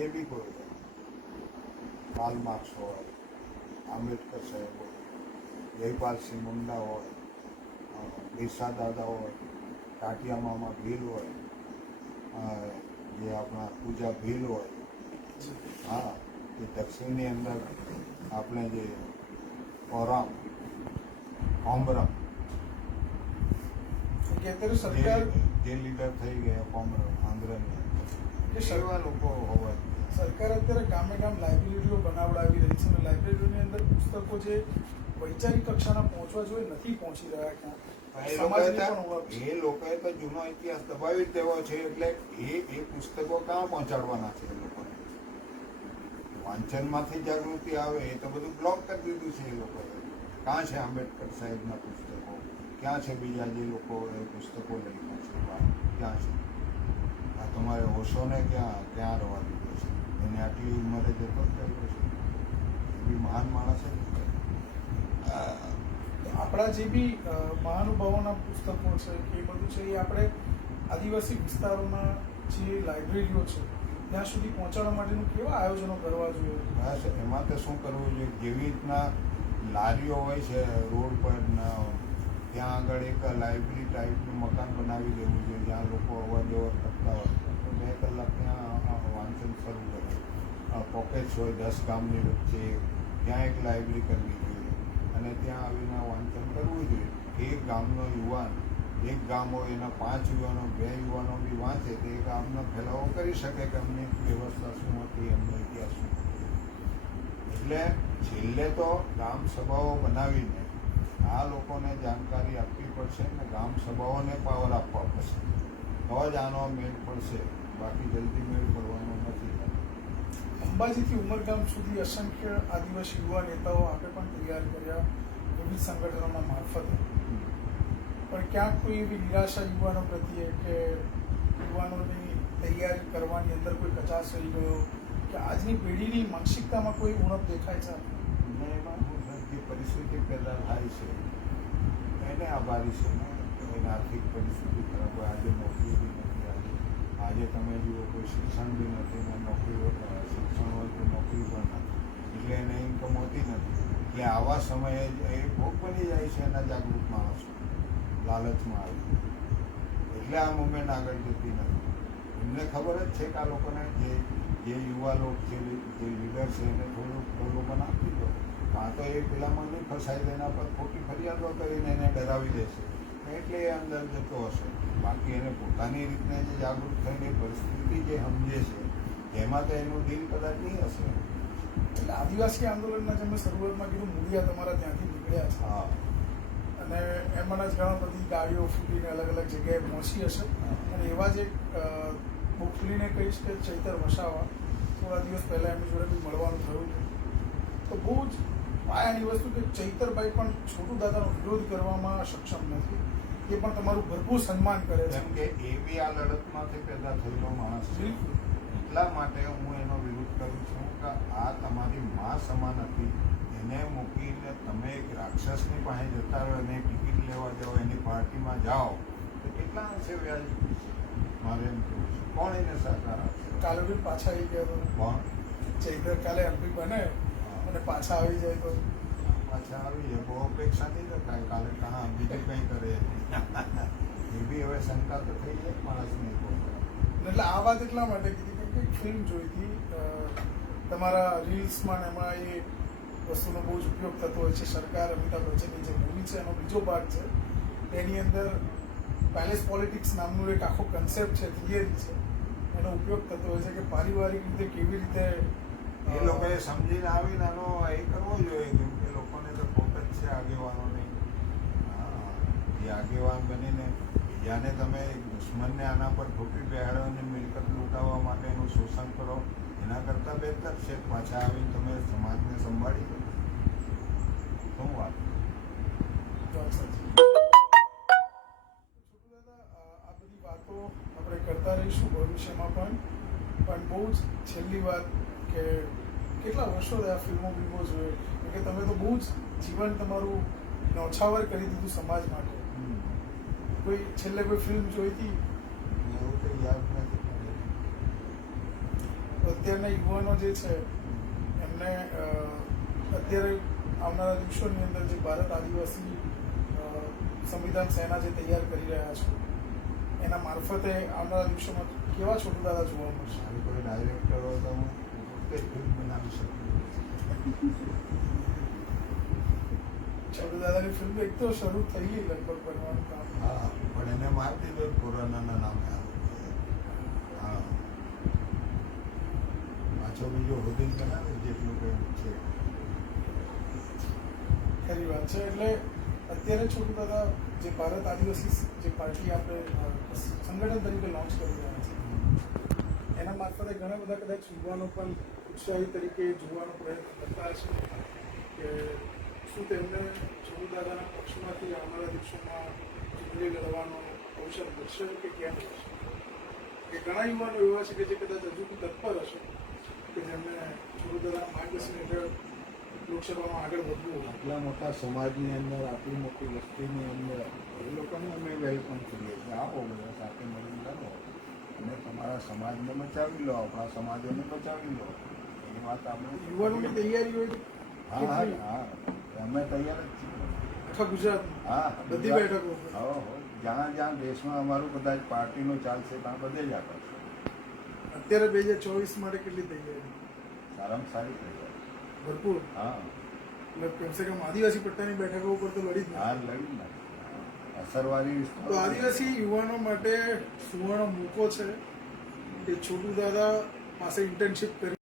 જે બી કોઈ હોય, કાર્લ માર્ક્સ હોય, આંબેડકર સાહેબ હોય, જયપાલસિંહ મુંડા હોય, બિરસા દાદા હોય, ટાટિયા મામા ભીલ હોય, જે આપણા પૂજા ભીલ હોય, હા, એ દક્ષિણની અંદર આપણે જે કોમરમ કે અત્યારે સરકાર જે લીડર થઈ ગયા કોમરમ આંધ્રની અંદર, એવા લોકો હોવા જોઈએ. સરકાર અત્યારે ગામે ગામ લાઇબ્રેરીઓ બનાવડાવી રહી છે અને લાઇબ્રેરીઓની અંદર પુસ્તકો જે વૈચારિક કક્ષાના પહોંચવા જોઈએ નથી પહોંચી રહ્યા ક્યાં. એ લોકોએ તો જૂનો ઇતિહાસ દબાવી જ દેવો છે, એટલે એ પુસ્તકો ક્યાં પહોંચાડવાના છે? એ લોકોને વાંચનમાંથી જાગૃતિ આવે એ તો બધું બ્લોક કરી દીધું છે. એ લોકોએ ક્યાં છે આંબેડકર સાહેબના પુસ્તકો? ક્યાં છે બીજા જે લોકો એ પુસ્તકો લખ્યા છે? ક્યાં છે? આ તમારે ઓશોને ક્યાં રવા દીધો છે? એને આટલી ઉંમરે જતો જ કર્યો છે. એ બી મહાન માણસ જ. આપણા જે બી મહાનુભાવોના પુસ્તકો છે એ બધું છે એ આપણે આદિવાસી વિસ્તારોના જે લાઇબ્રેરીઓ છે ત્યાં સુધી પહોંચાડવા માટેનું કેવા આયોજનો કરવા જોઈએ? બસ એમાં તો શું કરવું જોઈએ, જેવી રીતના લારીઓ હોય છે રોડ પર, ત્યાં આગળ એક લાઇબ્રેરી ટાઈપનું મકાન બનાવી દેવું જોઈએ, જ્યાં લોકો અવર જવર કરતા હોય તો 2 કલાક ત્યાં વાંચન શરૂ કરે. પોકેટ્સ હોય 10 ગામની વચ્ચે, ત્યાં એક લાઇબ્રેરી કરવી જોઈએ અને ત્યાં આવીને વાંચન કરવું જોઈએ. એક ગામનો યુવાન, એક ગામ હોય એના 5 યુવાનો, 2 યુવાનો બી વાંચે તો એ ગામનો ફેલાવો કરી શકે કે અમને વ્યવસ્થા શું હતી, એમનો ઇતિહાસ શું હતો. એટલે છેલ્લે તો ગામ સભાઓ બનાવીને આ લોકોને જાણકારી આપવી પડશે અને ગામ સભાઓને પાવર આપવા પડશે, તો જ આનો મેળ પડશે. બાકી જલ્દી મેળ પડવાનો નથી. અંબાજીથી ઉમરગામ સુધી અસંખ્ય આદિવાસી યુવા નેતાઓ આપણે પણ તૈયાર કર્યા વિવિધ સંગઠનોના મારફતે, પણ ક્યાંક કોઈ એવી નિરાશા યુવાનો પ્રત્યે કે યુવાનોની તૈયારી કરવાની અંદર કોઈ કચાશ રહી ગયો કે આજની પેઢીની માનસિકતામાં કોઈ ઉણપ દેખાય છે? એમાં જે પરિસ્થિતિ પેદા થાય છે એને આભારી છે ને. એની આર્થિક પરિસ્થિતિ ખરાબ હોય, આજે નોકરી બી નથી, આજે તમે જુઓ કોઈ શિક્ષણ બી નથી ને નોકરી, શિક્ષણ હોય તો નોકરી પણ નથી, એટલે એને ઇન્કમ હોતી નથી. એટલે આવા સમયે એ ભોગ બની જાય છે એના જાગૃત માણસો, લાલચમાં આવી, એટલે આ મુવમેન્ટ આગળ જતી નથી. એમને ખબર જ છે કે આ લોકોને જે યુવા લોકો છે, જે લીડર છે એને થોડુંક પ્રલોભન આપી દો, કાં તો એ પેલામાં નહીં ફસાય, એના પર ખોટી ફરિયાદો કરીને એને ડરાવી દેશે, એટલે એ અંદર જતો હશે. બાકી એને પોતાની રીતને જે જાગૃત થઈને પરિસ્થિતિ જે સમજે છે એમાં તો એનું દિલ કદાચ નહીં હશે. એટલે આદિવાસી આંદોલનના જે મેં શરૂઆતમાં કીધું મૂળિયા તમારા ત્યાંથી નીકળ્યા છે. હા, અને એમાંના જ ઘણા બધી ગાડીઓ ફૂટીને અલગ અલગ જગ્યાએ પહોંચી હશે. અને એવા જ એક બોખલીને કહીશ કે ચૈતર વસાવા, થોડા દિવસ પહેલાં એમની જોડે બી મળવાનું થયું છે. તો બહુ જ પાયાની વસ્તુ કે ચૈતરભાઈ પણ છોટુ દાદાનો વિરોધ કરવામાં સક્ષમ નથી, એ પણ તમારું ભરપૂર સન્માન કરે છે. કેમ કે એ બી આ લડતમાંથી પેદા થયેલો માણસ છે. એટલા માટે હું એનો વિરોધ કરું છું કે આ તમારી મા સમાન હતી, એને મૂકીને તમે એક રાક્ષસની પાસે જતા રહો અને ટિકિટ લેવા જાઓ, એની પાર્ટીમાં જાઓ તો કેટલા અંશે વ્યાજબી છે? મારે એમ કહેવું છે. કોણ એને સહકાર આપશે? કાલે બી પાછા આવી ગયા તો કોણ? ચૈતર કાલે એમપી બને અને પાછા આવી જાય તો પાછા આવી જાય, બહુ અપેક્ષા નહીં રખાય. કાલે કાં બીજું કંઈ કરે એ બી હવે શંકા તો થઈ જાય માણસની. એટલે આ વાત એટલા માટે કીધી કે એક ફિલ્મ જોઈ હતી તમારા રીલ્સમાં, એમાં એ વસ્તુનો બહુ જ ઉપયોગ થતો હોય છે. સરકાર અમિતાભ બચ્ચનની જે મૂવી છે એનો બીજો ભાગ છે, એની અંદર પેલેસ પોલિટિક્સ નામનું એક આખો કન્સેપ્ટ છે, થિયરી છે, એનો ઉપયોગ થતો હોય છે કે પારિવારિક રીતે કેવી રીતે એ લોકોએ સમજીને આવીને આનો એ કરવો જોઈએ. કેમ કે લોકોને તો ખોટ જ છે આગેવાનોની. હા, એ આગેવાન બનીને બીજાને તમે દુશ્મનને આના પર ખોટી બેહાડવાની મિલકત લૂંટાવવા માટેનું શોષણ કરો, એના કરતાં બહેતર છે પાછા આવીને તમે સમાજને સંભાળી લો. શું વાત? છોટુ દાદા, આ બધી વાતો આપણે કરતા રહીશું ભવિષ્યમાં પણ બહુ જ છેલ્લી વાત કે કેટલા વર્ષો થયા ફિલ્મો જોઈએ, કે તમે તો બહુ જ જીવન તમારું નોછાવર કરી દીધું સમાજ માટે. કોઈ છેલ્લે કોઈ ફિલ્મ જોઈ હતી? એવું તો યાદ નથી. અત્યારના યુવાનો જે છે એમને અત્યારે આવનારા દિવસોની અંદર જે ભારત આદિવાસી સંવિધાન સેના જે તૈયાર કરી રહ્યા છે એના મારફતે આવનારા દિવસોમાં કેવા છોટુ દાદા જોવા મળશે? મારી કોઈ ડાયરેક્ટર હોય તો હું પોતે ફિલ્મ બનાવી શકું. છોટુ દાદાની ફિલ્મ એક તો શરૂ થઈ ગઈ લગભગ બનવાનું કામ. હા, પણ એને મારી દીધો કોરોનાના નામે. હા, પાછો બીજો હોર્ડિંગ બનાવે જેટલું કંઈ છે. ખરી વાત છે. એટલે અત્યારે છોટુ દાદા જે ભારત આદિવાસી જે પાર્ટી આપણે સંગઠન તરીકે લોન્ચ કરી રહ્યા છે એના મારફતે ઘણા બધા કદાચ યુવાનો પણ ઉત્સાહી તરીકે જોવાનો પ્રયત્ન કરતા છે કે શું તેમને છોટુ દાદાના પક્ષમાંથી આવનારા દિવસોમાં ચૂંટણી લડવાનો અવસર મળશે કે કેમ મળશે? કે ઘણા યુવાનો એવા છે કે જે કદાચ હજુ બી તત્પર હશે કે જેમને છોટુ દાદાના માર્ગદર્શન હેઠળ લોકસભામાં આગળ વધવું હોય. આટલા મોટા સમાજની અંદર, આટલી મોટી વસ્તીની અંદર એ લોકોને અમે વેલકમ કરીએ છીએ. આવો બધા સાથે મળીને લડો અને તમારા સમાજને બચાવી લો, આપણા સમાજોને બચાવી લો. એ વાત આપણે યુવાનોની તૈયારી હોય હા હા હા, અમે તૈયાર જ છીએ. આખા ગુજરાતમાં હા, બધી બેઠકો ઉપર. હો જ્યાં જ્યાં દેશમાં અમારું કદાચ પાર્ટીનું ચાલશે ત્યાં બધે જ આગળ છે. અત્યારે 2024 માટે કેટલી તૈયારી? સારામાં સારી તૈયારી. ભરપૂર. હા એટલે કમસે કમ આદિવાસી પટ્ટાની બેઠકો ઉપર તો લડી જ હા, નથી. લડી નાખી. અસરવાળી તો વિસ્તાર આદિવાસી યુવાનો માટે સુવર્ણ મોકો છે કે છોટુ દાદા પાસે ઇન્ટર્નશિપ કરી